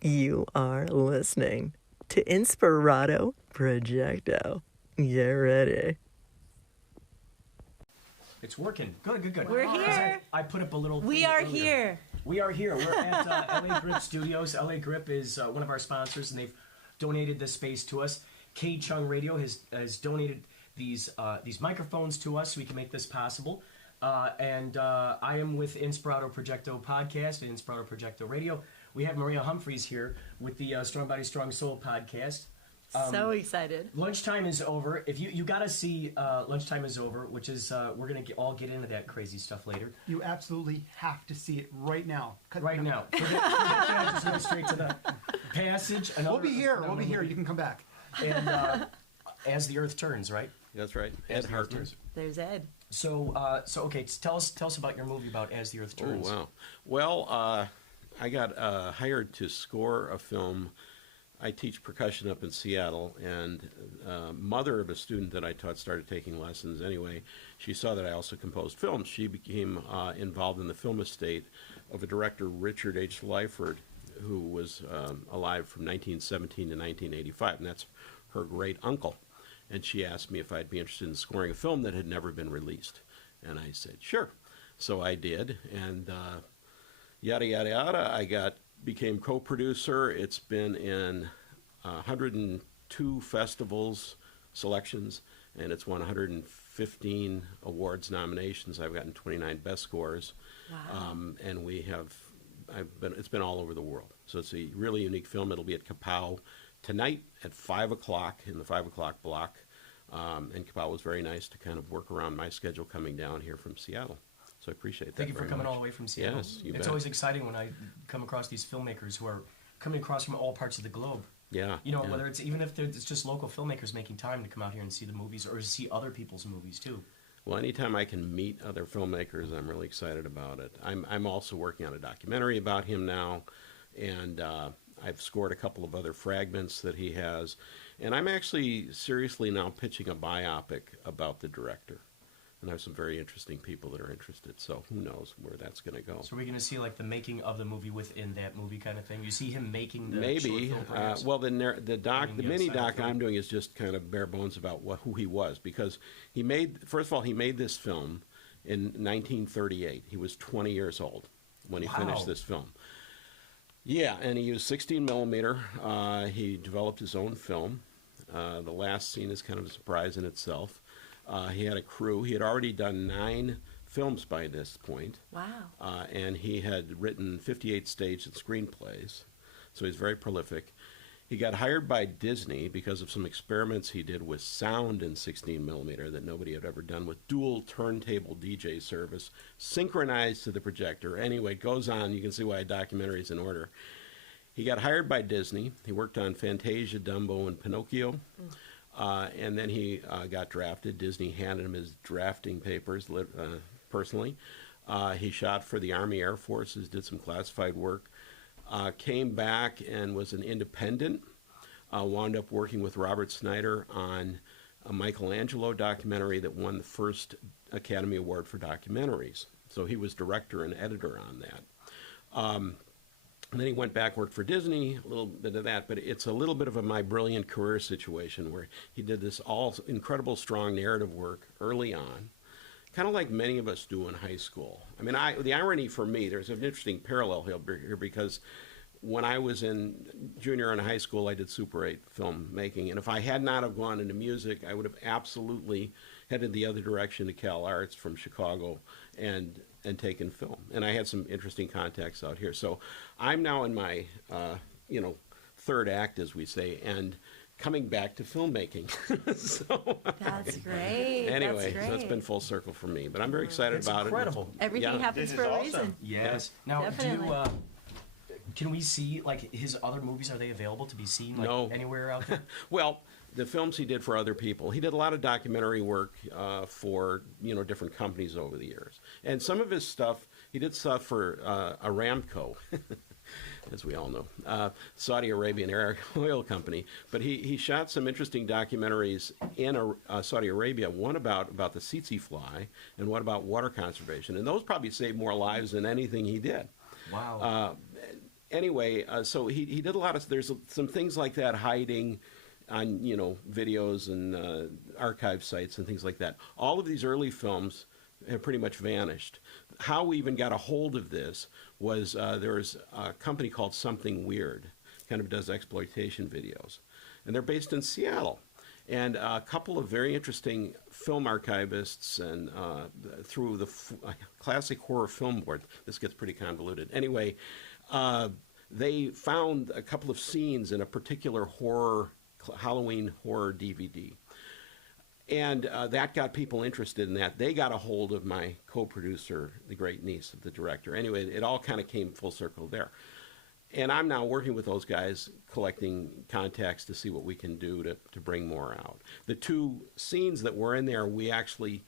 You are listening to Inspirado Projecto. Get ready. It's working. Good. We're here. I put up a little... We are here. We are here. We're at LA Grip Studios. LA Grip is one of our sponsors, and they've donated this space to us. K Chung Radio has donated these microphones to us so we can make this possible. And I am with Inspirado Projecto podcast and Inspirado Projecto Radio. We have Maria Humphreys here with the Strong Body, Strong Soul podcast. So excited. Lunchtime is over. If you got to see Lunchtime is Over, which is we're going to all get into that crazy stuff later. You absolutely have to see it right now. Right now. Forget that. Just go straight to the passage. We'll be here. We'll be here. You can come back. And As the Earth Turns, right? That's right. As the Earth Turns. There's Ed. So okay, tell us about your movie about As the Earth Turns. Oh, wow. Well, I got hired to score a film. I teach percussion up in Seattle, and mother of a student that I taught started taking lessons anyway. She saw that I also composed films. She became involved in the film estate of a director, Richard H. Lyford, who was alive from 1917 to 1985, and that's her great uncle. And she asked me if I'd be interested in scoring a film that had never been released. And I said, sure. So I did, and yada, yada, yada. I became co-producer. It's been in 102 festivals, selections, and it's won 115 awards nominations. I've gotten 29 best scores. Wow. And it's been all over the world. So it's a really unique film. It'll be at KaPow tonight at 5 o'clock in the 5 o'clock block. And KaPow was very nice to kind of work around my schedule coming down here from Seattle. So I appreciate that. Thank you for coming much. all the way from Seattle. Yes, you It's bet. always exciting when I come across these filmmakers who are coming across from all parts of the globe. Yeah. You know, yeah. whether it's even if it's just local filmmakers making time to come out here and see the movies or see other people's movies too. Well, anytime I can meet other filmmakers, I'm really excited about it. I'm also working on a documentary about him now, and I've scored a couple of other fragments that he has. And I'm actually seriously now pitching a biopic about the director. And I have some very interesting people that are interested, so who knows where that's going to go. So we're going to see like the making of the movie within that movie kind of thing. You see him making the Maybe. short film, perhaps? Well, the mini side doc film. I'm doing is just kind of bare bones about who he was, because he made this film in 1938. He was 20 years old when he finished this film. Yeah, and he used 16 millimeter. He developed his own film. The last scene is kind of a surprise in itself. He had a crew. He had already done 9 films by this point. Wow. And he had written 58 stage and screenplays. So he's very prolific. He got hired by Disney because of some experiments he did with sound in 16 millimeter that nobody had ever done, with dual turntable DJ service synchronized to the projector. Anyway, it goes on. You can see why a documentary is in order. He got hired by Disney. He worked on Fantasia, Dumbo, and Pinocchio. And then he got drafted. Disney handed him his drafting papers personally. He shot for the Army Air Forces, did some classified work, came back and was an independent, wound up working with Robert Snyder on a Michelangelo documentary that won the first Academy Award for documentaries. So he was director and editor on that. And then he went back, worked for Disney, a little bit of that, but it's a little bit of a My Brilliant Career situation where he did this all incredible strong narrative work early on, kind of like many of us do in high school. I mean, the irony for me, there's an interesting parallel here because when I was in junior in high school, I did Super 8 filmmaking, and if I had not have gone into music, I would have absolutely headed the other direction to Cal Arts from Chicago and taken film. And I had some interesting contacts out here. So I'm now in my, third act, as we say, and coming back to filmmaking. So, That's great. anyway, That's great. so it's been full circle for me. But I'm very excited about incredible. it. Everything Yeah. happens for a reason. Yes. Now, Definitely. can we see like his other movies? Are they available to be seen like, No. anywhere out there? Well, the films he did for other people. He did a lot of documentary work for different companies over the years. And some of his stuff, he did stuff for Aramco, as we all know, Saudi Arabian oil company. But he shot some interesting documentaries in Saudi Arabia, one about the tsetse fly and one about water conservation. And those probably saved more lives than anything he did. Wow. anyway, so he did a lot of, there's some things like that hiding on, videos and archive sites and things like that. All of these early films have pretty much vanished. How we even got a hold of this was there was a company called Something Weird, kind of does exploitation videos. And they're based in Seattle. And a couple of very interesting film archivists and through the Classic Horror Film Board, this gets pretty convoluted. Anyway, they found a couple of scenes in a particular Halloween horror DVD. And that got people interested in that. They got a hold of my co-producer, the great niece of the director. Anyway, it all kind of came full circle there. And I'm now working with those guys, collecting contacts to see what we can do to bring more out. The two scenes that were in there, we actually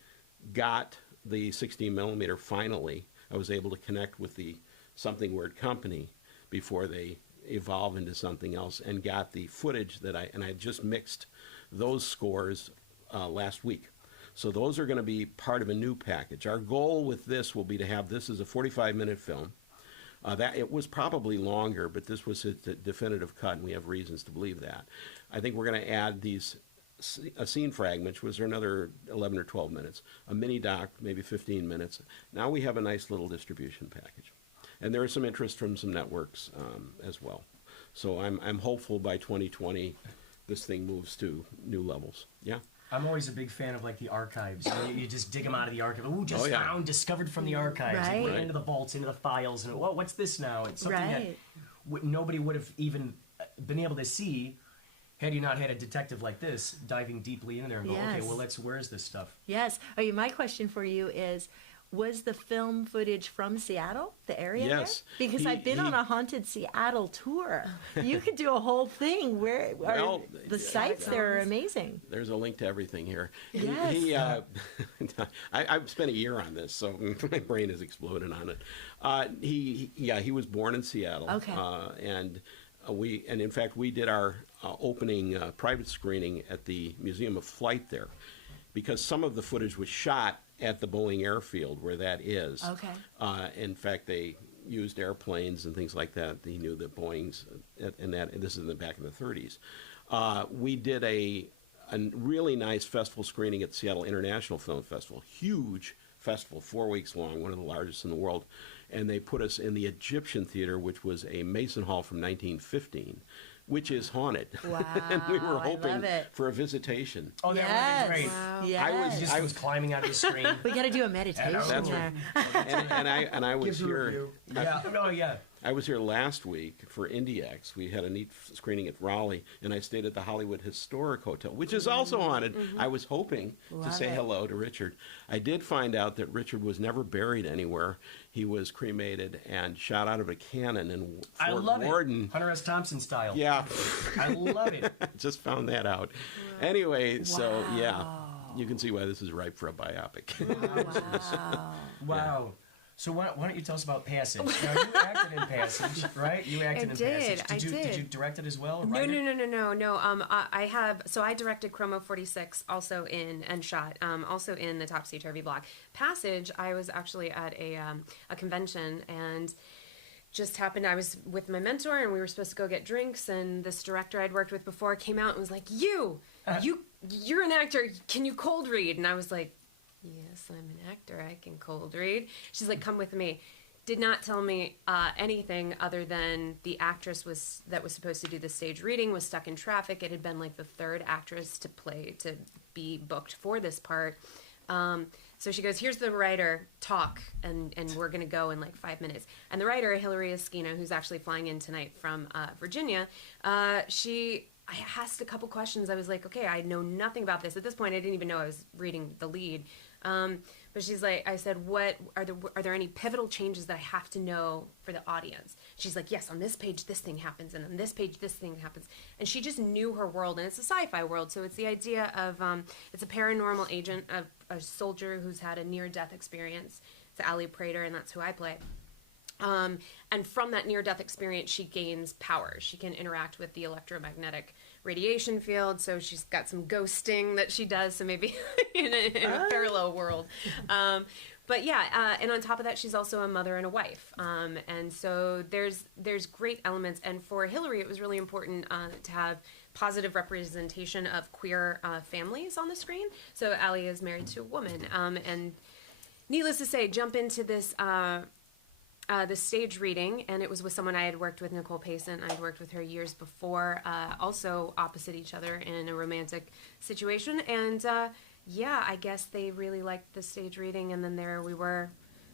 got the 16 millimeter finally. I was able to connect with the Something Weird company before they evolve into something else, and got the footage that I just mixed those scores last week. So those are going to be part of a new package. Our goal with this will be to have this as a 45-minute film. That it was probably longer, but this was a definitive cut, and we have reasons to believe that. I think we're going to add these scene fragments, which are another 11 or 12 minutes, a mini doc, maybe 15 minutes. Now we have a nice little distribution package, and there is some interest from some networks as well. So I'm hopeful by 2020 this thing moves to new levels. Yeah. I'm always a big fan of like the archives. You just dig them out of the archive. Ooh, just found, discovered from the archives. Right. And put it into the vaults, into the files, and what's this now? It's something Right. that nobody would have even been able to see had you not had a detective like this diving deeply in there and go, okay, Yes. well, where is this stuff? Yes. Okay, my question for you is, was the film footage from Seattle, the area Yes. there? Because I've been on a haunted Seattle tour. You could do a whole thing where Well, the sites there are amazing. There's a link to everything here. Yes. I've spent a year on this, so my brain has exploded on it. He was born in Seattle. Okay. And in fact, we did our opening private screening at the Museum of Flight there, because some of the footage was shot at the Boeing airfield where that is. Okay. In fact, they used airplanes and things like that. He knew that Boeing's, and this is in the back in the 30s. We did a really nice festival screening at the Seattle International Film Festival. Huge festival, 4 weeks long, one of the largest in the world. And they put us in the Egyptian Theater, which was a Mason Hall from 1915, which is haunted. Wow. And we were I hoping love it. for a visitation. Oh, that Yes. would have been great. Wow. I Yes. I was climbing out of the screen. We got to do a meditation That's there. And I was Gives you a here. review. Yeah. Oh, yeah. I was here last week for IndieX. We had a neat screening at Raleigh, and I stayed at the Hollywood Historic Hotel, which is also haunted. I was hoping Love to say it. hello to Richard. I did find out that Richard was never buried anywhere. He was cremated and shot out of a cannon in I Fort love Worden. it. Hunter S. Thompson style. Yeah, I love it. just found that out. Anyway, so yeah, you can see why this is ripe for a biopic. Wow. So why don't you tell us about Passage? Now, you acted in Passage, right? You acted I in did, Passage. I Did did. you direct it as well? No, write no, it? no, no, no, no. I have. So I directed Chromo 46, also in and shot, also in the Topsy Turvy blog. Passage. I was actually at a convention and just happened. I was with my mentor and we were supposed to go get drinks. And this director I'd worked with before came out and was like, "You're an actor. Can you cold read?" And I was like, "Yes, I'm an actor. I can cold read." She's like, "Come with me." Did not tell me anything other than the actress that was supposed to do the stage reading was stuck in traffic. It had been like the third actress to be booked for this part. So she goes, "Here's the writer, talk, and we're going to go in like 5 minutes." And the writer, Hilary Esquina, who's actually flying in tonight from Virginia, I asked a couple questions. I was like, okay, I know nothing about this. At this point, I didn't even know I was reading the lead. But she's like, I said, "What are there any pivotal changes that I have to know for the audience?" She's like, "Yes, on this page, this thing happens, and on this page, this thing happens." And she just knew her world, and it's a sci-fi world. So it's the idea of, it's a paranormal agent, a soldier who's had a near-death experience. It's Ali Prater, and that's who I play. And from that near-death experience, she gains powers. She can interact with the electromagnetic radiation field, so she's got some ghosting that she does, so maybe in a parallel world. But yeah, and on top of that, she's also a mother and a wife. And so there's great elements. And for Hillary, it was really important to have positive representation of queer families on the screen. So Allie is married to a woman. And needless to say, jump into this the stage reading, and it was with someone I had worked with, Nicole Payson. I'd worked with her years before, also opposite each other in a romantic situation. And yeah, I guess they really liked the stage reading, and then there we were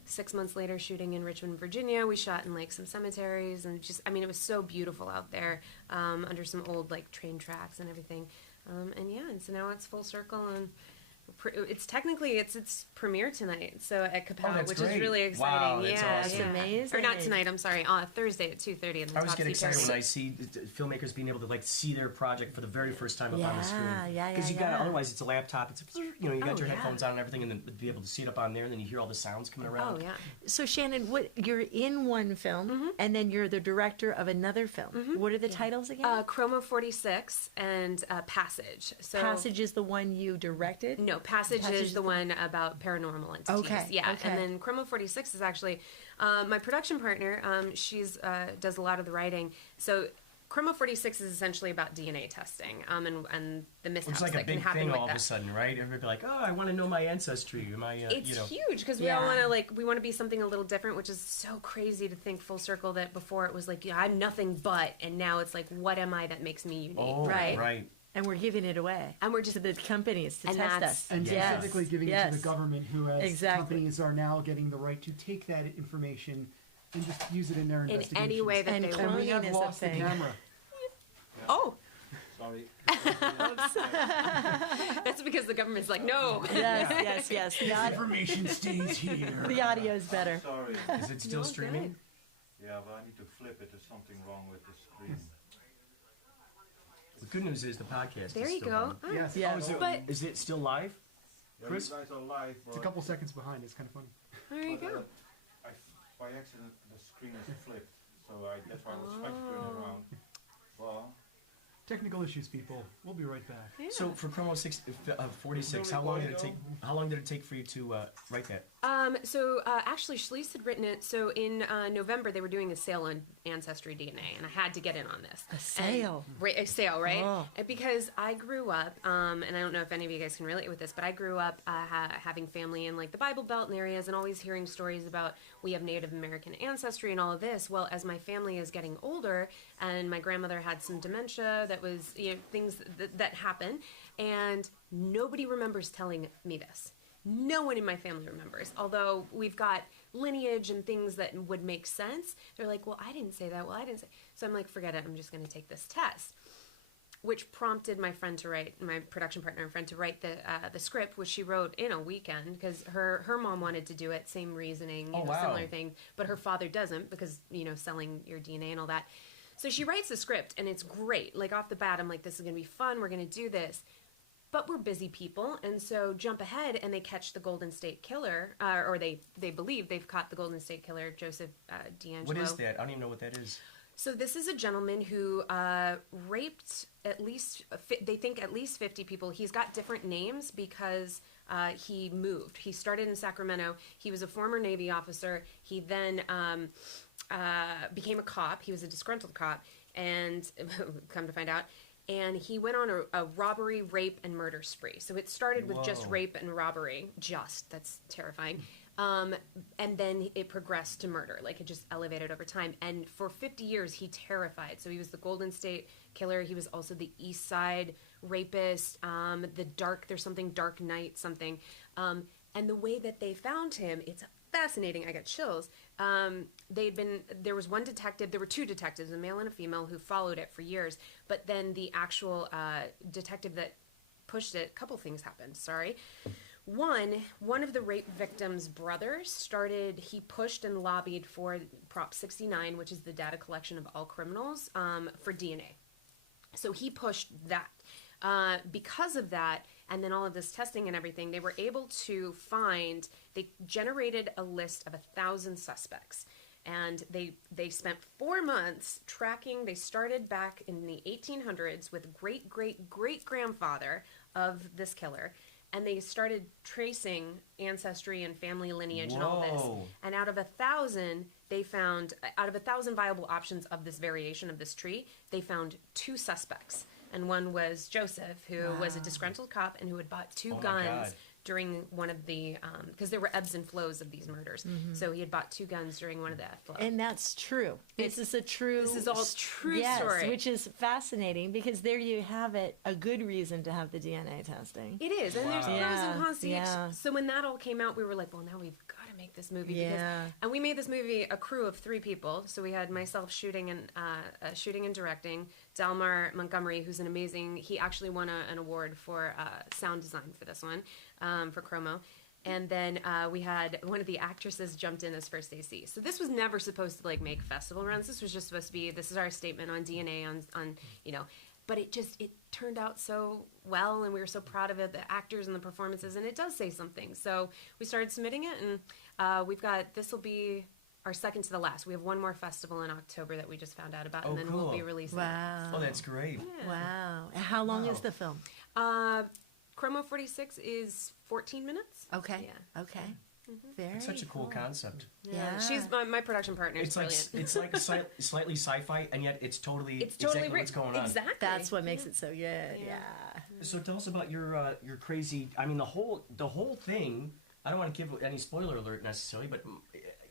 6 months later shooting in Richmond, Virginia. We shot in like some cemeteries, and just, I mean, it was so beautiful out there under some old like train tracks and everything. And yeah, and so now it's full circle, and it's technically its premiere tonight, so at KaPow, which great. is really exciting. Wow, that's yeah, awesome. yeah. Amazing. Or not tonight. I'm sorry. Thursday at 2:30 in the I always Top get excited Secret. when I see filmmakers being able to like see their project for the very first time up on the screen. Yeah, Because you got yeah. otherwise it's a laptop. It's you know you got Oh, your yeah. headphones on and everything, and then be able to see it up on there, and then you hear all the sounds coming around. Oh yeah. So Shannon, you're in one film, and then you're the director of another film. What are the titles again? Chroma 46 and Passage. So Passage is the one you directed. No, Passage is the one about paranormal entities. Okay, Yeah, okay. and then Chroma 46 is actually my production partner. She's does a lot of the writing. So Chroma 46 is essentially about DNA testing and the mishaps Which is like a that can big happen thing with all that. of a sudden, right? Everybody be like, oh, I want to know my ancestry. Or my, It's you know. huge because we all want to we want to be something a little different, which is so crazy to think full circle that before it was like, yeah, I'm nothing but, and now it's like, what am I that makes me unique? Oh, Right. right. And we're giving it away. And we're just to the companies to and test that's- us. And Yes. specifically giving it Yes. to the government, who as Exactly. companies are now getting the right to take that information and just use it in their in investigations. any way that And they cloning And want. we have is a lost the thing. camera. Oh, Sorry. that's because the government's like, no. Yes. The, Information stays here. the audio's better. Sorry. Is it still No, streaming? good. Yeah, but I need to flip it. There's something wrong with the screen. The good news is the podcast. There is you still go. going. Oh, Yes. Yeah. Oh, is it, But- is it still live? Yeah, Chris? you guys are live, It's a couple seconds behind. It's kind of funny. There you go. by accident, the screen is flipped. So that's why I was trying to turn it around. Well, Technical issues, people. We'll be right back. So for Chroma 46, how long did it take? How long did it take for you to write that? Actually, Schlese had written it. So in November, they were doing a sale on Ancestry DNA, and I had to get in on this. A sale? A sale, right? Oh. Because I grew up, and I don't know if any of you guys can relate with this, but I grew up having family in like the Bible Belt and areas, and always hearing stories about we have Native American ancestry and all of this. Well, as my family is getting older, and my grandmother had some dementia, that was things that happen, and nobody remembers telling me this. No one in my family remembers, although we've got lineage and things that would make sense. They're like, well, I didn't say that. Well, I didn't say. So I'm like, forget it. I'm just going to take this test, which prompted my friend to write, my production partner and friend to write the script, which she wrote in a weekend because her mom wanted to do it. Same reasoning, similar thing, but her father doesn't because, selling your DNA and all that. So she writes the script and it's great. Like off the bat, I'm like, this is going to be fun. We're going to do this. But we're busy people, and so jump ahead, and they catch the Golden State Killer, or they believe they've caught the Golden State Killer, Joseph D'Angelo. What is that? I don't even know what that is. So this is a gentleman who raped at least, they think at least 50 people. He's got different names because he moved. He started in Sacramento. He was a former Navy officer. He then became a cop. He was a disgruntled cop, and come to find out, and he went on a robbery, rape, and murder spree. So it started with just Whoa. rape and robbery. That's terrifying. And then it progressed to murder. Like, it just elevated over time. And for 50 years, he terrified. So he was the Golden State Killer. He was also the East Side rapist, there's something, Dark Knight, something. And the way that they found him, it's fascinating. I got chills. There was one detective, there were two detectives, a male and a female, who followed it for years. But then the actual detective that pushed it, a couple things happened, sorry. One of the rape victim's brothers he pushed and lobbied for Prop 69, which is the data collection of all criminals, for DNA. So he pushed that. Because of that, and then all of this testing and everything, they were able to they generated a list of 1,000 suspects. And they spent 4 months tracking. They started back in the 1800s with great-great-great-grandfather of this killer. and they started tracing ancestry and family lineage and all this. Whoa. And out of 1,000, they found, out of 1,000 viable options of this variation of this tree, they found 2 suspects. And one was Joseph, who was a disgruntled cop and who had bought 2 my guns God. during one of the, because there were ebbs and flows of these murders. So he had bought 2 guns during one of the flows. And that's true. This is a true. This is all true yes, story. which is fascinating because there you have it. A good reason to have the DNA testing. It is, and there's pros Yeah, and cons to yeah. each. So when that all came out, we were like, well, now we've got to make this movie. Yeah. And we made this movie a crew of 3 people. So we had myself shooting and directing, Delmar Montgomery, who's an amazing. He actually won an award for sound design for this one, for Chromo. And then we had one of the actresses jumped in as first AC. So this was never supposed to like make festival runs. This was just supposed to be, this is our statement on DNA on you know. But it turned out so well, and we were so proud of it, the actors and the performances, and it does say something. So we started submitting it, and we've got, this will be our second to the last. We have one more festival in October that we just found out about, and then we'll cool. be releasing it. Wow. Oh, that's great. Yeah. Wow. How long Wow. is the film? Chromo 46 is 14 minutes. Okay. Yeah. Okay. Very It's such a cool concept. Yeah. She's my production partner. It's like a slightly sci-fi, and yet it's totally exactly what's going on. Exactly. That's what makes it so good. Yeah. So tell us about your crazy. I mean, the whole thing. I don't want to give any spoiler alert necessarily, but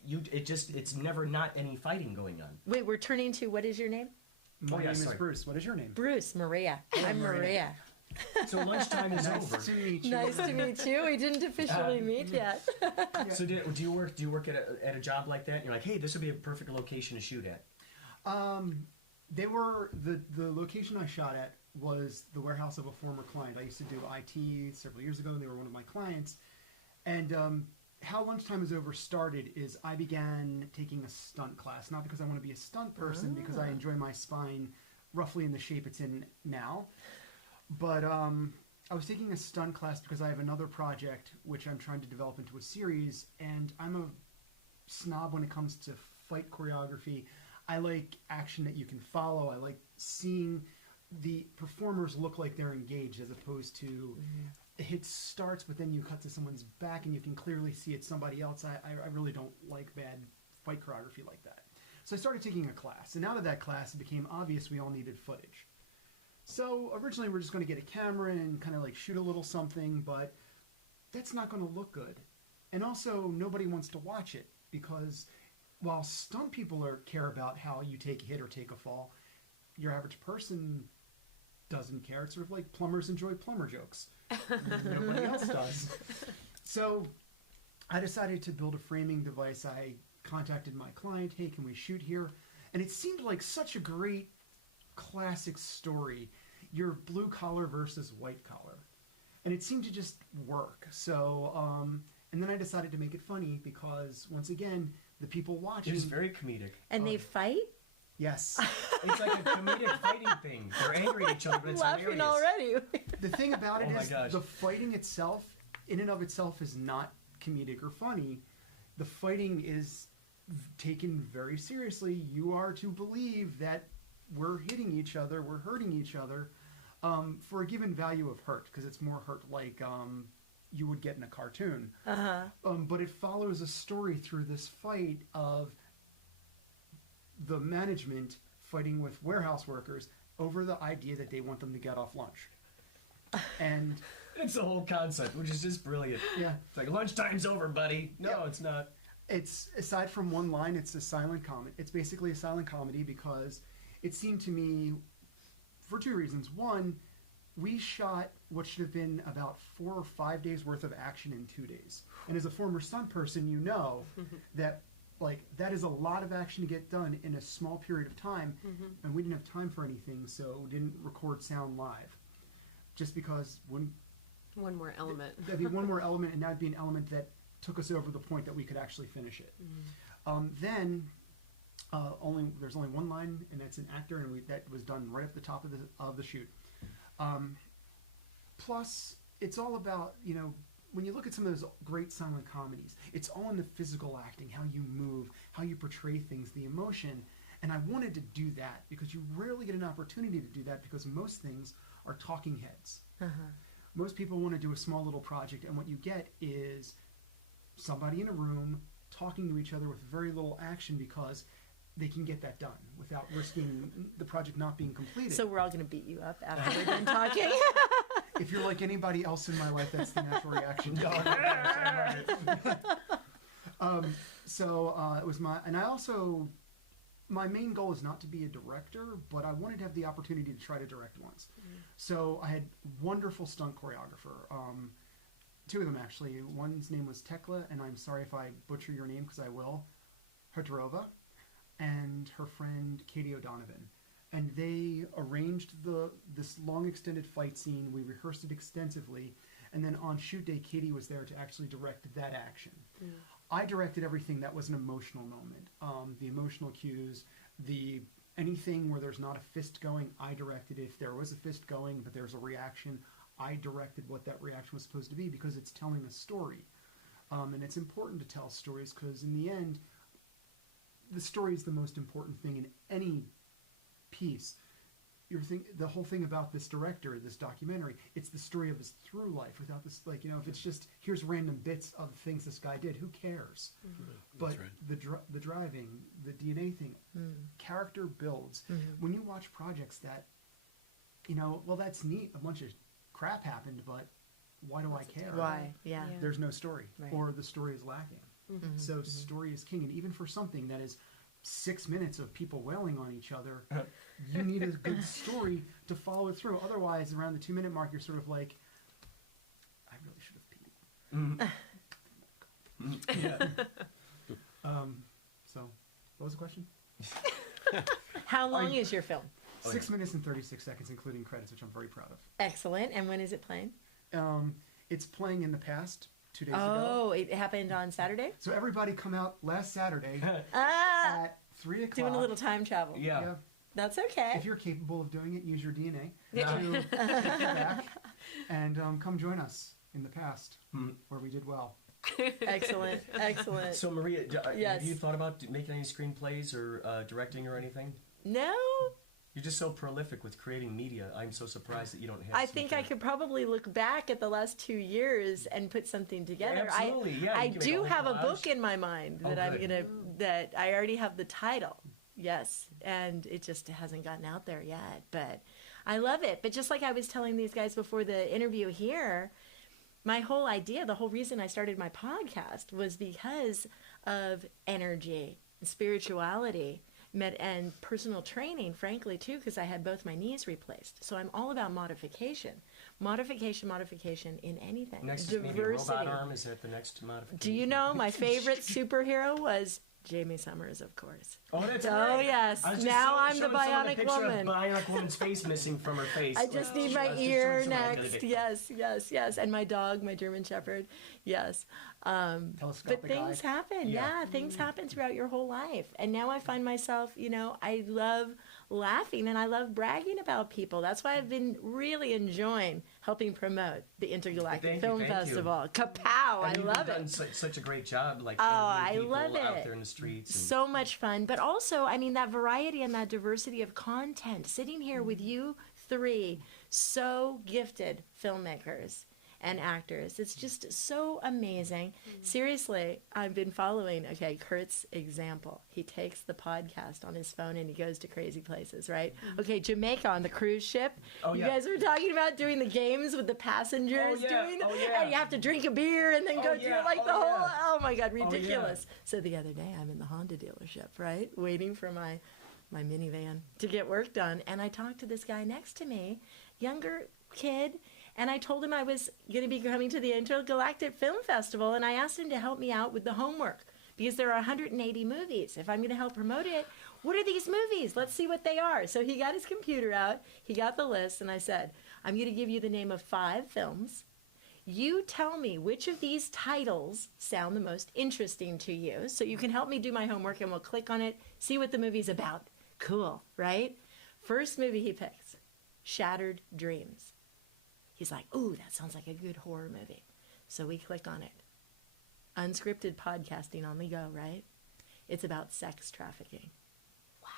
it's never not any fighting going on. Wait, we're turning to what is your name? My Oh, yeah, name is sorry. Bruce. What is your name? Bruce. Maria. I'm Maria. So lunchtime is over. Nice to meet you. Nice to meet you. We didn't officially meet yet. So do you work at a job like that? You're like, hey, this would be a perfect location to shoot at. They were the location I shot at was the warehouse of a former client. I used to do IT several years ago, and they were one of my clients. And how Lunchtime is Over started is I began taking a stunt class, not because I want to be a stunt person, because I enjoy my spine roughly in the shape it's in now. But I was taking a stunt class because I have another project which I'm trying to develop into a series, and I'm a snob when it comes to fight choreography. I like action that you can follow. I like seeing the performers look like they're engaged as opposed to the hit starts, but then you cut to someone's back and you can clearly see it's somebody else. I really don't like bad fight choreography like that. So I started taking a class, and out of that class it became obvious we all needed footage. So originally we're just going to get a camera and kind of like shoot a little something, but that's not going to look good. And also nobody wants to watch it because while stunt people care about how you take a hit or take a fall, your average person doesn't care. It's sort of like plumbers enjoy plumber jokes. Nobody else does. So I decided to build a framing device. I contacted my client, hey, can we shoot here? And it seemed like such a great classic story. Your blue collar versus white collar. And it seemed to just work. So, and then I decided to make it funny because, once again, the people watching... It was very comedic. And they fight? Yes. It's like a comedic fighting thing. They're angry at each other, but it's Laughing hilarious. already. The thing about it Oh my is gosh. the fighting itself, in and of itself, is not comedic or funny. The fighting is taken very seriously. You are to believe that we're hitting each other, we're hurting each other, for a given value of hurt, because it's more hurt like you would get in a cartoon. But it follows a story through this fight of the management fighting with warehouse workers over the idea that they want them to get off lunch. And It's the whole concept, which is just brilliant. yeah, It's like, lunchtime's over, buddy. No, Yeah. it's not. it's, aside from one line, it's a silent comedy. It's basically a silent comedy because it seemed to me, for 2 reasons. One, we shot what should have been about 4 or 5 days worth of action in 2 days. And as a former stunt person, you know that that is a lot of action to get done in a small period of time, and we didn't have time for anything, so we didn't record sound live. Just because one more element. that'd be one more element, and that'd be an element that took us over the point that we could actually finish it. Then there's only one line, and that's an actor, and that was done right at the top of the shoot. Plus, it's all about, when you look at some of those great silent comedies, it's all in the physical acting, how you move, how you portray things, the emotion. And I wanted to do that because you rarely get an opportunity to do that because most things are talking heads. Most people want to do a small little project, and what you get is somebody in a room talking to each other with very little action because they can get that done without risking the project not being completed. So we're all going to beat you up after we're done talking. If you're like anybody else in my life, that's the natural reaction. It was my main goal is not to be a director, but I wanted to have the opportunity to try to direct once. So I had wonderful stunt choreographer, two of them actually. One's name was Tekla, and I'm sorry if I butcher your name because I will, Hadrova, and her friend Katie O'Donovan. And they arranged this long extended fight scene. We rehearsed it extensively, and then on shoot day, Katie was there to actually direct that action. I directed everything that was an emotional moment. The emotional cues, anything where there's not a fist going, I directed. If there was a fist going, but there's a reaction, I directed what that reaction was supposed to be because it's telling a story. And it's important to tell stories because in the end, the story is the most important thing in any piece. The whole thing about this director, this documentary, it's the story of his through life. Without this, if it's just here's random bits of things this guy did, who cares? But right. the driving, the DNA thing, character builds. When you watch projects that, that's neat. A bunch of crap happened, but why do I care? Why? Yeah. There's no story, right. Or the story is lacking. So story is king, and even for something that is 6 minutes of people wailing on each other, you need a good story to follow it through. Otherwise, around the 2-minute mark, you're sort of like, I really should have peed. So, what was the question? How long is your film? 6 minutes and 36 seconds, including credits, which I'm very proud of. Excellent. And when is it playing? It's playing in the past. 2 days ago. Oh, it happened on Saturday? So everybody come out last Saturday at 3 o'clock. Doing a little time travel. Yeah. That's okay. If you're capable of doing it, use your DNA to take it back and come join us in the past where we did well. Excellent. Excellent. So Maria, yes. have you thought about making any screenplays or directing or anything? No. You're just so prolific with creating media. I'm so surprised that you don't have. I think I could probably look back at the last 2 years and put something together. Absolutely, yeah. I do have a book in my mind that good. that I already have the title. Yes, and it just hasn't gotten out there yet. But I love it. But just like I was telling these guys before the interview here, my whole idea, the whole reason I started my podcast was because of energy, spirituality, and personal training, frankly, too, because I had both my knees replaced. So I'm all about modification in anything. Next diversity. Maybe a robot arm, is that the next modification? Do you know my favorite superhero was Jamie Summers, of course. Oh, that's Oh, right. yes. Now I'm the bionic woman. Bionic woman's face missing from her face. I just need my ear next. Yes. And my dog, my German Shepherd. Yes. But things happen. Yeah, things happen throughout your whole life. And now I find myself, I love laughing and I love bragging about people. That's why I've been really enjoying helping promote the Intergalactic Film Festival. KaPow, I love it. You've done such a great job, I love it. out there in the streets. So much fun. But also, that variety and that diversity of content. Sitting here with you three so gifted filmmakers and actors. It's just so amazing. Seriously, I've been following, Kurt's example. He takes the podcast on his phone and he goes to crazy places, right? Okay, Jamaica on the cruise ship. You guys were talking about doing the games with the passengers and you have to drink a beer and then go through the whole, oh my God, ridiculous. So the other day I'm in the Honda dealership, right? Waiting for my minivan to get work done. And I talked to this guy next to me, younger kid, and I told him I was going to be coming to the Intergalactic Film Festival, and I asked him to help me out with the homework because there are 180 movies. If I'm going to help promote it, what are these movies? Let's see what they are. So he got his computer out, he got the list, and I said, I'm going to give you the name of 5 films. You tell me which of these titles sound the most interesting to you, so you can help me do my homework, and we'll click on it, see what the movie's about. Cool, right? First movie he picks, Shattered Dreams. He's like, ooh, that sounds like a good horror movie. So we click on it. Unscripted podcasting on the go, right? It's about sex trafficking. Wow.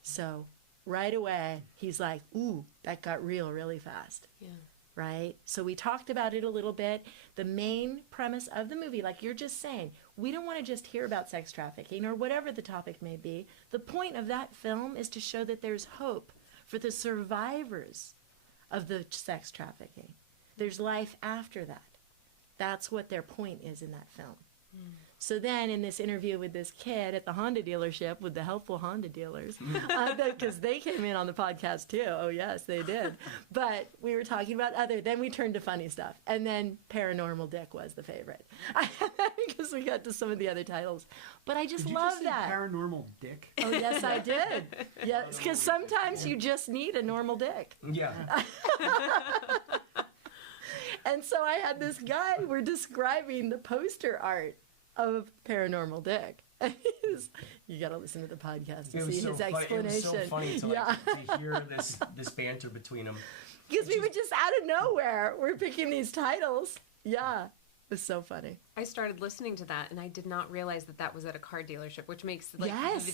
So right away, he's like, ooh, that got real really fast. Yeah. right? So we talked about it a little bit. The main premise of the movie, like you're just saying, we don't want to just hear about sex trafficking or whatever the topic may be. The point of that film is to show that there's hope for the survivors of the sex trafficking. There's life after that. That's what their point is in that film. So then in this interview with this kid at the Honda dealership with the helpful Honda dealers, because they came in on the podcast too. Oh, yes, they did. But we were talking about then we turned to funny stuff. And then Paranormal Dick was the favorite because we got to some of the other titles. But I just love that. Paranormal Dick? Oh, yes, I did. Yes, because sometimes you just need a normal dick. Yeah. And so I had this guy, we're describing the poster art of Paranormal Dick. You got to listen to the podcast to see his explanation. It was so funny to hear this banter between them. Because we were just out of nowhere. We're picking these titles. Yeah. It was so funny. I started listening to that, and I did not realize that was at a car dealership, which makes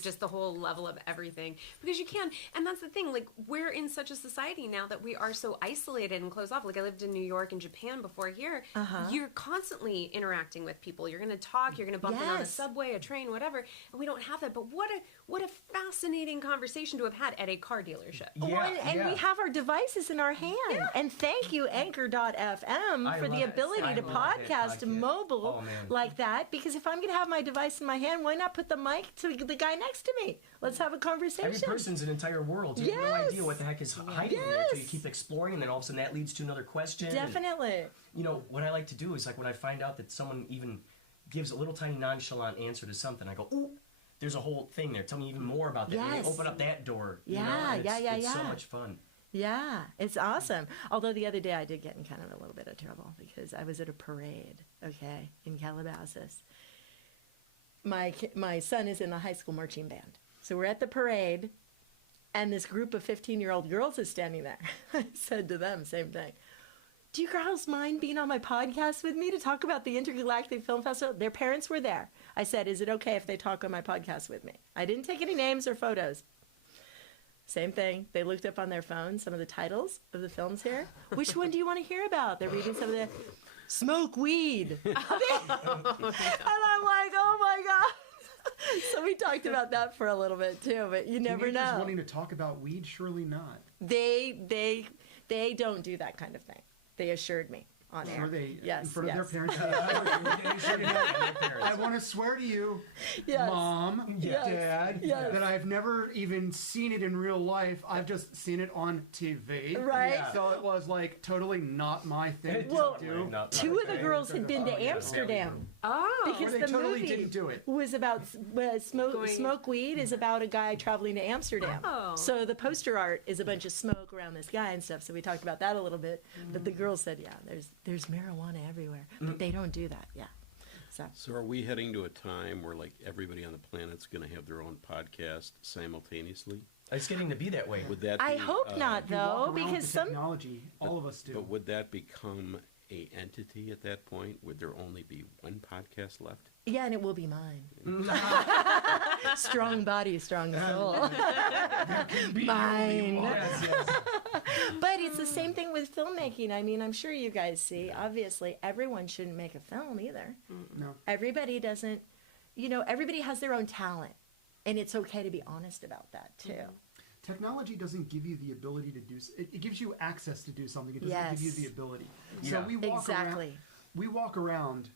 just the whole level of everything. Because you can, and that's the thing, like, we're in such a society now that we are so isolated and closed off. Like, I lived in New York and Japan before here. You're constantly interacting with people. You're going to talk, you're going to bump in on a subway, a train, whatever, and we don't have that. But what a fascinating conversation to have had at a car dealership. And we have our devices in our hand. Yeah. And thank you, Anchor.fm, for the ability to podcast mobile like that, because if I'm going to have my device in my hand, why not put the mic to the guy next to me? Let's have a conversation. Every person's an entire world. You have no idea what the heck is hiding in there, so you keep exploring, and then all of a sudden that leads to another question. Definitely. And, you know, what I like to do is, like, when I find out that someone even gives a little tiny nonchalant answer to something, I go, ooh, there's a whole thing there. Tell me even more about that. Yes. And they open up that door. Yeah, you know, it's so much fun. Yeah, it's awesome. Although the other day I did get in kind of a little bit of trouble because I was at a parade, in Calabasas. My son is in the high school marching band. So we're at the parade, and this group of 15-year-old girls is standing there. I said to them, same thing. Do you girls mind being on my podcast with me to talk about the Intergalactic Film Festival? Their parents were there. I said, is it okay if they talk on my podcast with me? I didn't take any names or photos. Same thing. They looked up on their phone some of the titles of the films here. Which one do you want to hear about? They're reading some of the smoke weed. And I'm like, oh my God. So we talked about that for a little bit too, but you never know. Wanting to talk about weed? Surely not. They don't do that kind of thing. They assured me on air. In front of their parents. I want to swear to you, Mom, Dad, that I've never even seen it in real life. I've just seen it on TV. Right. Yeah. So it was like totally not my thing well, to do. Two of the girls had been to Amsterdam. Oh, because they the totally movie didn't do it. Was about smoke weed is about a guy traveling to Amsterdam. Oh. So the poster art is a bunch of smoke around this guy and stuff. So we talked about that a little bit. But the girls said, there's marijuana everywhere, but they don't do that. Yeah. So are we heading to a time where like everybody on the planet's going to have their own podcast simultaneously? It's getting to be that way. Would that? I hope not, though, because some technology, all of us do. But would that become a entity at that point? Would there only be one podcast left? Yeah, and it will be mine. Strong body, strong soul. Mine. But it's the same thing with filmmaking. I mean, I'm sure you guys see, obviously, everyone shouldn't make a film either. No. Everybody doesn't, everybody has their own talent. And it's okay to be honest about that, too. Technology doesn't give you the ability to do. It gives you access to do something. It doesn't give you the ability. So we walk around,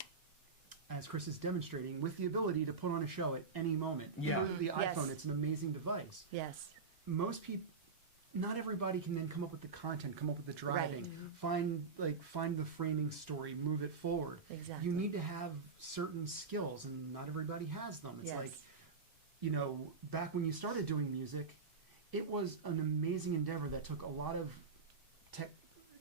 as Chris is demonstrating, with the ability to put on a show at any moment. Yeah. The iPhone, it's an amazing device. Yes. Most people, not everybody can then come up with the content, come up with the driving, find the framing story, move it forward. Exactly. You need to have certain skills, and not everybody has them. It's like, back when you started doing music, it was an amazing endeavor that took a lot of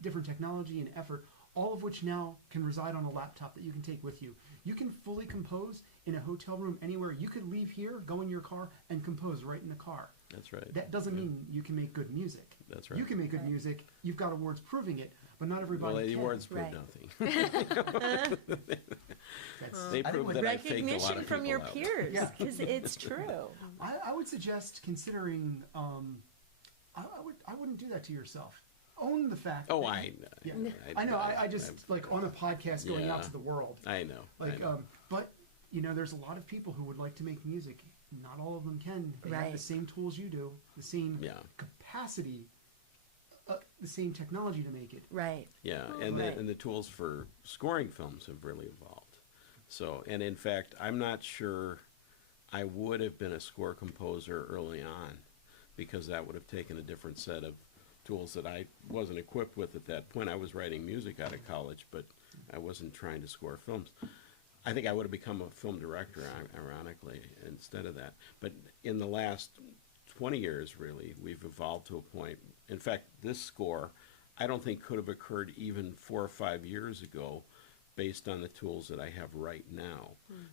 different technology and effort, all of which now can reside on a laptop that you can take with you. You can fully compose in a hotel room anywhere. You could leave here, go in your car, and compose right in the car. That's right. That doesn't mean you can make good music. That's right. You can make good music. You've got awards proving it, but not everybody can. can. Awards prove nothing. They prove that I faked a lot recognition of from your out. peers, because it's true. I would suggest considering. I wouldn't do that to yourself. own the fact. Oh, that I know. I just like on a podcast going out to the world. I know. Like, I know. but there's a lot of people who would like to make music. Not all of them can. They have Right. the same tools you do, the same capacity, the same technology to make it. Right. Yeah, and the tools for scoring films have really evolved. So, and in fact, I'm not sure I would have been a score composer early on, because that would have taken a different set of tools that I wasn't equipped with at that point. I was writing music out of college, but I wasn't trying to score films. I think I would have become a film director, ironically, instead of that. But in the last 20 years, really, we've evolved to a point. In fact, this score, I don't think could have occurred even 4 or 5 years ago, based on the tools that I have right now.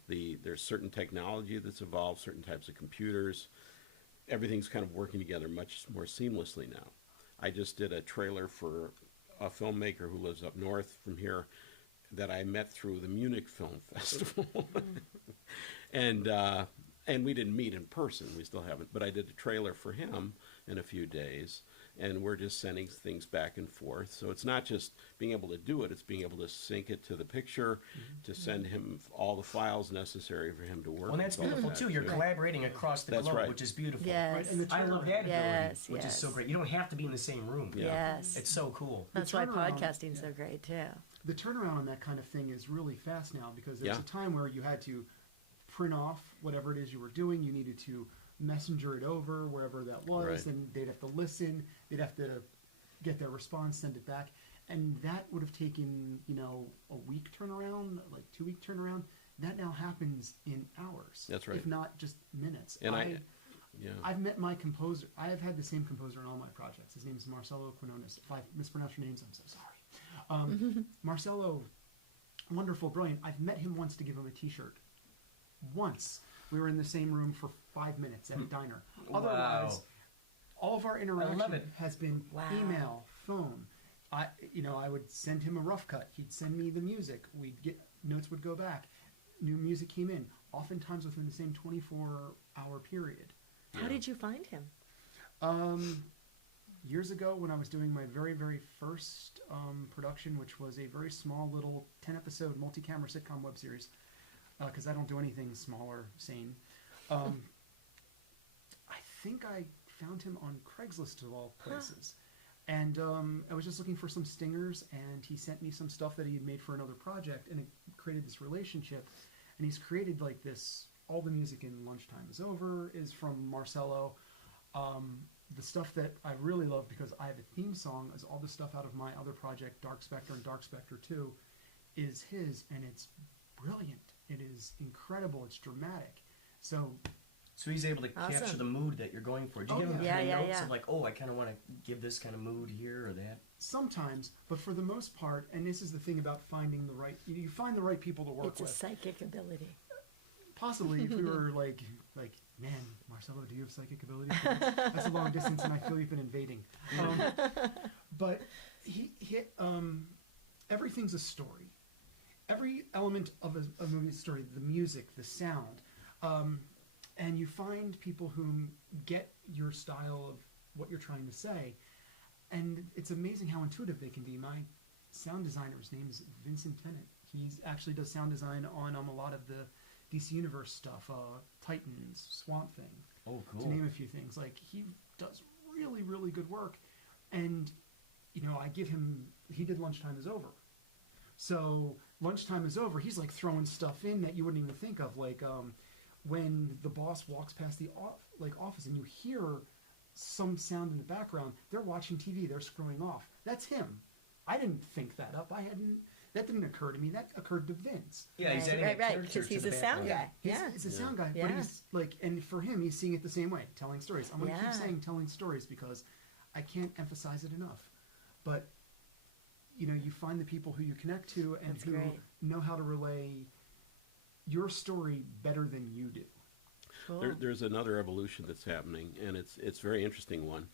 There's certain technology that's evolved, certain types of computers. Everything's kind of working together much more seamlessly now. I just did a trailer for a filmmaker who lives up north from here that I met through the Munich Film Festival. And we didn't meet in person, we still haven't, but I did a trailer for him in a few days, and we're just sending things back and forth. So it's not just being able to do it, it's being able to sync it to the picture, to send him all the files necessary for him to work. Well, that's with all beautiful that, too. You're collaborating across the That's globe, right. which is beautiful. Yes. Right, and the I love that ability, Yes, which is so yes. great. You don't have to be in the same room. Yes. It's so cool. That's why turnaround- podcasting's so great too. The turnaround on that kind of thing is really fast now, because there's Yeah. a time where you had to print off whatever it is you were doing. You needed to messenger it over wherever that was, Right. and they'd have to listen. They'd have to get their response, send it back, and that would have taken a week turnaround, like 2-week turnaround. That now happens in hours. That's right. If not just minutes. And I've met my composer. I have had the same composer in all my projects. His name is Marcelo Quinones. If I've mispronounced your names, I'm so sorry. Marcelo, wonderful, brilliant. I've met him once to give him a T-shirt. Once. We were in the same room for 5 minutes at a diner. Otherwise, all of our interaction it. has been Wow. email, phone. I would send him a rough cut. He'd send me the music. We'd get notes would go back. New music came in, oftentimes within the same 24-hour period. How did you find him? Years ago, when I was doing my very, very first production, which was a very small little 10-episode multi-camera sitcom web series, because I don't do anything small or sane, I think I found him on Craigslist of all places. And I was just looking for some stingers, and he sent me some stuff that he had made for another project, and it created this relationship. And he's created like this, all the music in Lunchtime is Over is from Marcelo. The stuff that I really love, because I have a theme song, is all the stuff out of my other project, Dark Spectre and Dark Spectre 2, is his, and it's brilliant. It is incredible. It's dramatic. So he's able to Awesome. capture the mood that you're going for. Do you Oh, give him yeah. kind Yeah, of notes yeah. of like, oh, I kind of want to give this kind of mood here or that? sometimes, but for the most part, and this is the thing about finding the right, you find the right people to work It's a with. psychic ability. Possibly, if we were like, man, Marcelo, do you have psychic ability? That's a long distance, and I feel you've been invading. But everything's a story. Every element of a movie story, the music, the sound, and you find people who get your style of what you're trying to say, and it's amazing how intuitive they can be. My sound designer's name is Vincent Tennant. He actually does sound design on a lot of the DC Universe stuff, Titans, Swamp Thing, Oh, to name a few things. Like, he does really, really good work. And, I give him, he did Lunchtime is Over. So, Lunchtime is Over, he's like throwing stuff in that you wouldn't even think of. Like, when the boss walks past the office and you hear some sound in the background, they're watching TV, they're screwing off. That's him. I didn't think that up. That didn't occur to me. That occurred to Vince. Yeah, he's adding right, a right, character because to he's the a sound background. guy. Yeah. He's a sound guy, Yeah. but he's like, and for him, he's seeing it the same way, telling stories. I'm going to Yeah. keep saying telling stories because I can't emphasize it enough. But, you find the people who you connect to and That's who great. know how to relay your story better than you do. Cool. There's another evolution that's happening, and it's a very interesting one.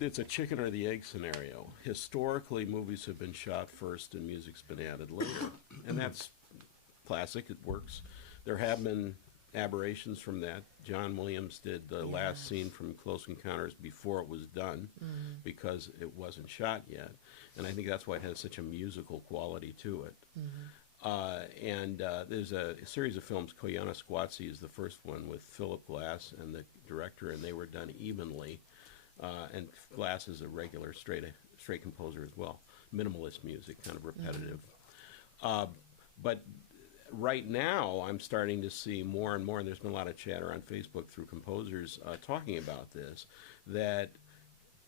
It's a chicken or the egg scenario. Historically, movies have been shot first and music's been added later. And that's classic, it works. There have been aberrations from that. John Williams did the last scene from Close Encounters before it was done because it wasn't shot yet. And I think that's why it has such a musical quality to it. There's a series of films, Koyana Squatsi is the first one with Philip Glass and the director, and they were done evenly. And Glass is a regular straight composer as well. Minimalist music, kind of repetitive. But right now, I'm starting to see more and more, and there's been a lot of chatter on Facebook through composers talking about this, that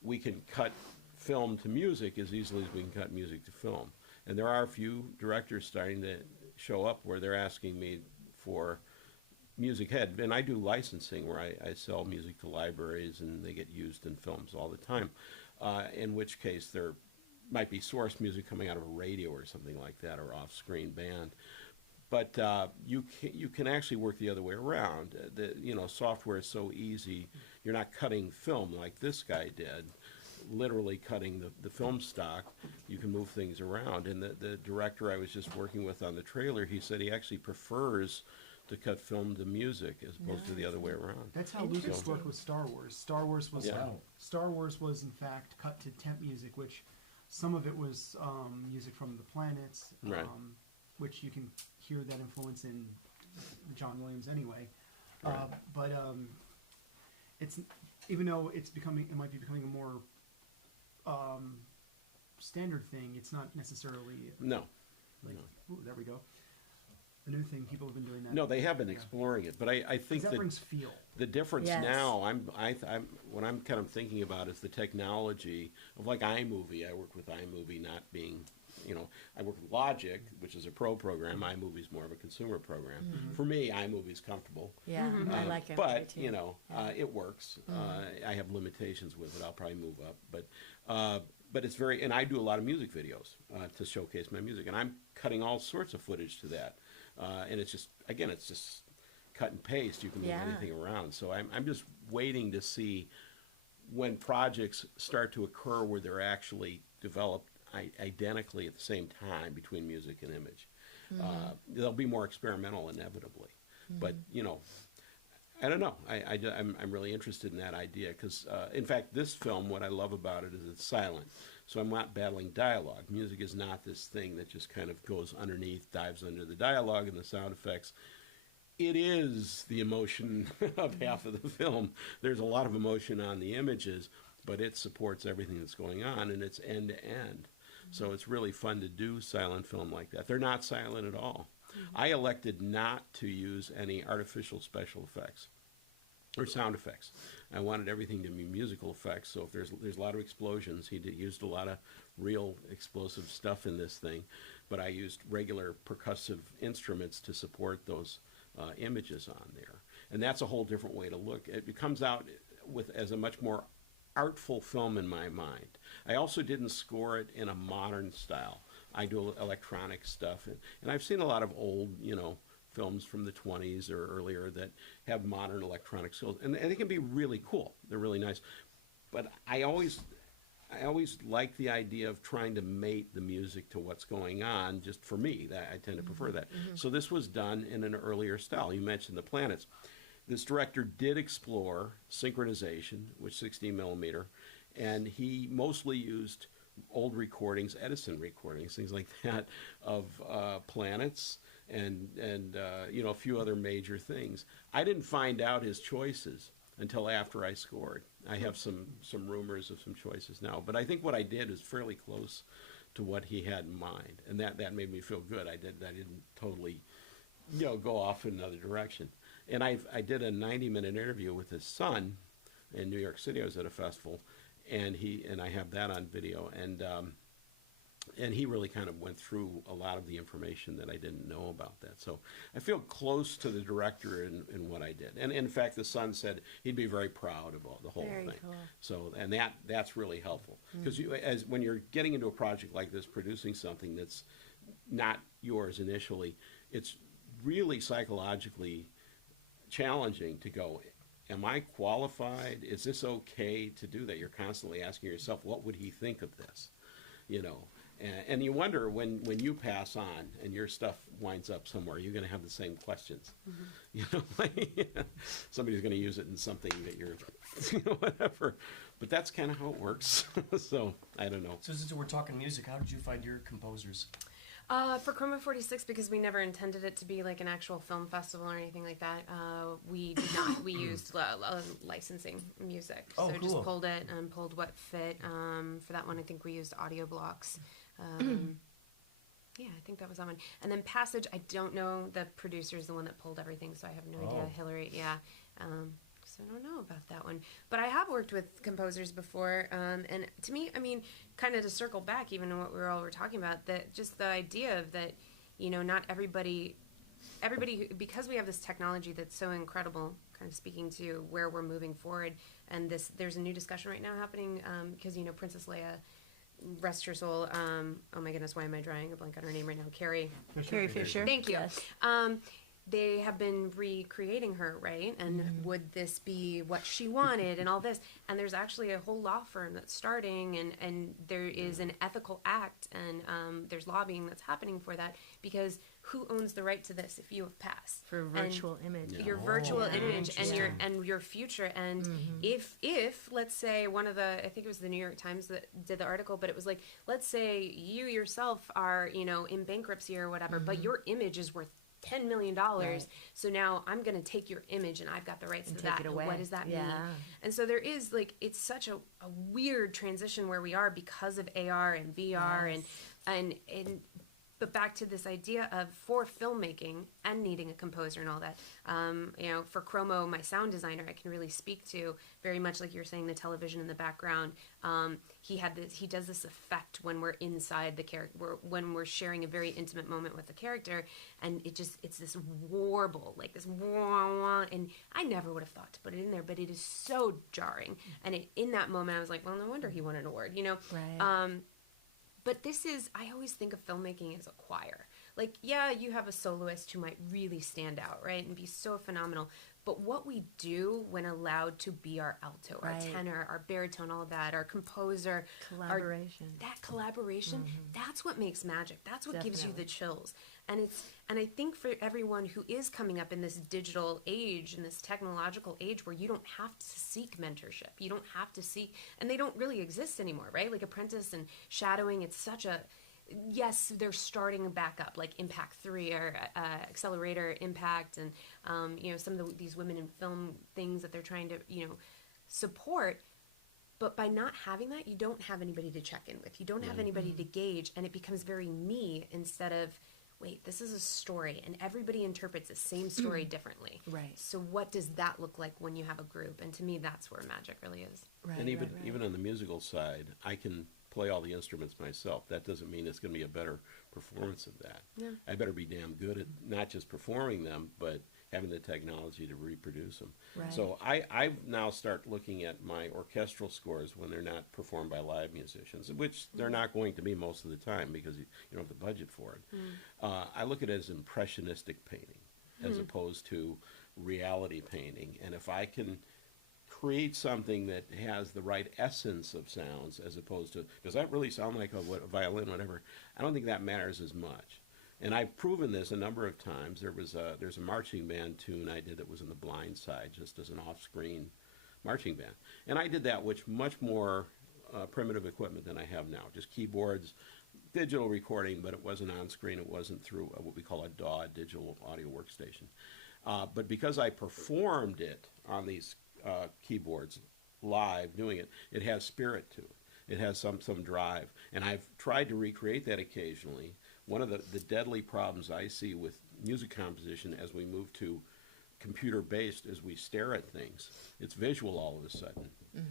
we can cut film to music as easily as we can cut music to film. And there are a few directors starting to show up where they're asking me for music head. And I do licensing where I sell music to libraries and they get used in films all the time. In which case there might be source music coming out of a radio or something like that, or off-screen band. But you can actually work the other way around. Software is so easy. You're not cutting film like this guy did, literally cutting the film stock. You can move things around. And the director I was just working with on the trailer, he said he actually prefers to cut film to music as opposed to the other way around. That's how Lucas worked with Star Wars. Star Wars was in fact cut to temp music, which some of it was music from the planets, Right. Which you can hear that influence in John Williams anyway. Right. But it's, even though it might be becoming a more standard thing, it's not necessarily No. Ooh, there we go. The new thing, people have been doing that. No, they have been exploring it, but I think that brings feel. the difference Yes. now, what I'm kind of thinking about is the technology of like iMovie. I work with iMovie not being, I work with Logic, which is a pro program. iMovie is more of a consumer program. For me, iMovie is comfortable. Yeah, I like it. But, too. it works. I have limitations with it. I'll probably move up. But it's and I do a lot of music videos to showcase my music. And I'm cutting all sorts of footage to that. And it's just cut and paste. You can move anything around. So I'm just waiting to see when projects start to occur where they're actually developed identically at the same time between music and image. They'll be more experimental inevitably. But, I don't know. I'm really interested in that idea because, in fact, this film, what I love about it is it's silent. So I'm not battling dialogue. Music is not this thing that just kind of goes underneath, dives under the dialogue and the sound effects. It is the emotion of half of the film. There's a lot of emotion on the images, but it supports everything that's going on, and it's end to end. So it's really fun to do silent film like that. They're not silent at all. I elected not to use any artificial special effects or sound effects. I wanted everything to be musical effects. So if there's a lot of explosions, used a lot of real explosive stuff in this thing, but I used regular percussive instruments to support those images on there. And that's a whole different way to look. It comes out as a much more artful film in my mind. I also didn't score it in a modern style. I do electronic stuff, and I've seen a lot of old, films from the 20s or earlier that have modern electronic skills, and they can be really cool. They're really nice, but I always like the idea of trying to mate the music to what's going on. Just for me, I tend to prefer that. So this was done in an earlier style. You mentioned the planets. This director did explore synchronization with 16 millimeter, and he mostly used old recordings, Edison recordings, things like that, of planets and a few other major things. I didn't find out his choices until after I scored. I have some rumors of some choices now, but I think what I did is fairly close to what he had in mind, and that made me feel good. I didn't totally go off in another direction. And I did a 90-minute interview with his son in New York City. I was at a festival, and I have that on video, and he really kind of went through a lot of the information that I didn't know about that. So I feel close to the director in what I did. And in fact, the son said he'd be very proud of the whole Very thing. cool. So, and that's really helpful. Because when you're getting into a project like this, producing something that's not yours initially, it's really psychologically challenging to go, am I qualified? Is this okay to do that? You're constantly asking yourself, what would he think of this? And you wonder when you pass on and your stuff winds up somewhere, you're going to have the same questions. You know, somebody's going to use it in something that you're, whatever. But that's kind of how it works. So I don't know. So since we're talking music, how did you find your composers? For Chroma 46, because we never intended it to be like an actual film festival or anything like that, we did not. We used licensing music. Oh, so cool. just pulled it and pulled what fit. For that one, I think we used audio blocks. Yeah, I think that was that one. And then Passage, I don't know. The producer's the one that pulled everything, so I have no idea. Hillary, yeah. So I don't know about that one. But I have worked with composers before, and to me, I mean, kind of to circle back even to what we were talking about, that just the idea of that, not everybody, because we have this technology that's so incredible, kind of speaking to where we're moving forward, and there's a new discussion right now happening, because, Princess Leia, rest her soul, oh my goodness, why am I drawing a blank on her name right now? Carrie Fisher. Thank you. Yes. They have been recreating her, right? And would this be what she wanted and all this? And there's actually a whole law firm that's starting, and there is an ethical act, and there's lobbying that's happening for that, because who owns the right to this if you have passed? For a virtual image. Your virtual image and your future. And if let's say I think it was the New York Times that did the article, but it was like, let's say you yourself are, in bankruptcy or whatever, but your image is worth $10 million. Right. So now I'm going to take your image and I've got the rights to that. It away. What does that mean? Yeah. And so there is it's such a weird transition where we are because of AR and VR and but back to this idea of for filmmaking and needing a composer and all that, for Chromo, my sound designer, I can really speak to very much like you're saying, the television in the background. He does this effect when we're inside the character, when we're sharing a very intimate moment with the character, and it's this warble, like this wah, wah, and I never would have thought to put it in there, but it is so jarring. And in that moment, I was like, well, no wonder he won an award, Right. But I always think of filmmaking as a choir. Like, yeah, you have a soloist who might really stand out, right, and be so phenomenal. But what we do when allowed to be our alto, our tenor, our baritone, all of that, our composer. Collaboration, that's what makes magic. That's what gives you the chills. And I think for everyone who is coming up in this digital age, in this technological age where you don't have to seek mentorship, you don't have to seek, and they don't really exist anymore, right? Like Apprentice and Shadowing, it's such a, yes, they're starting back up, like Impact 3 or Accelerator Impact, and some of these women in film things that they're trying to support. But by not having that, you don't have anybody to check in with. You don't have anybody to gauge, and it becomes very me instead of, wait, this is a story, and everybody interprets the same story differently. Right. So what does that look like when you have a group? And to me, that's where magic really is. Right. And even on the musical side, I can play all the instruments myself. That doesn't mean it's going to be a better performance of that. Yeah. I better be damn good at not just performing them, but having the technology to reproduce them. Right. So I now start looking at my orchestral scores when they're not performed by live musicians, which they're not going to be most of the time because you don't have the budget for it. I look at it as impressionistic painting as opposed to reality painting. And if I can create something that has the right essence of sounds as opposed to, does that really sound like a violin, whatever? I don't think that matters as much. And I've proven this a number of times. There's a marching band tune I did that was in The Blind Side, just as an off-screen marching band. And I did that with much more primitive equipment than I have now, just keyboards, digital recording, but it wasn't on screen. It wasn't through what we call a DAW, digital audio workstation. But because I performed it on these keyboards live, doing it, it has spirit to it. It has some drive. And I've tried to recreate that occasionally. One of the deadly problems I see with music composition as we move to computer-based is we stare at things. It's visual all of a sudden.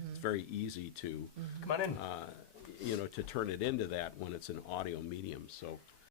It's very easy to Come on in. to turn it into that when it's an audio medium. So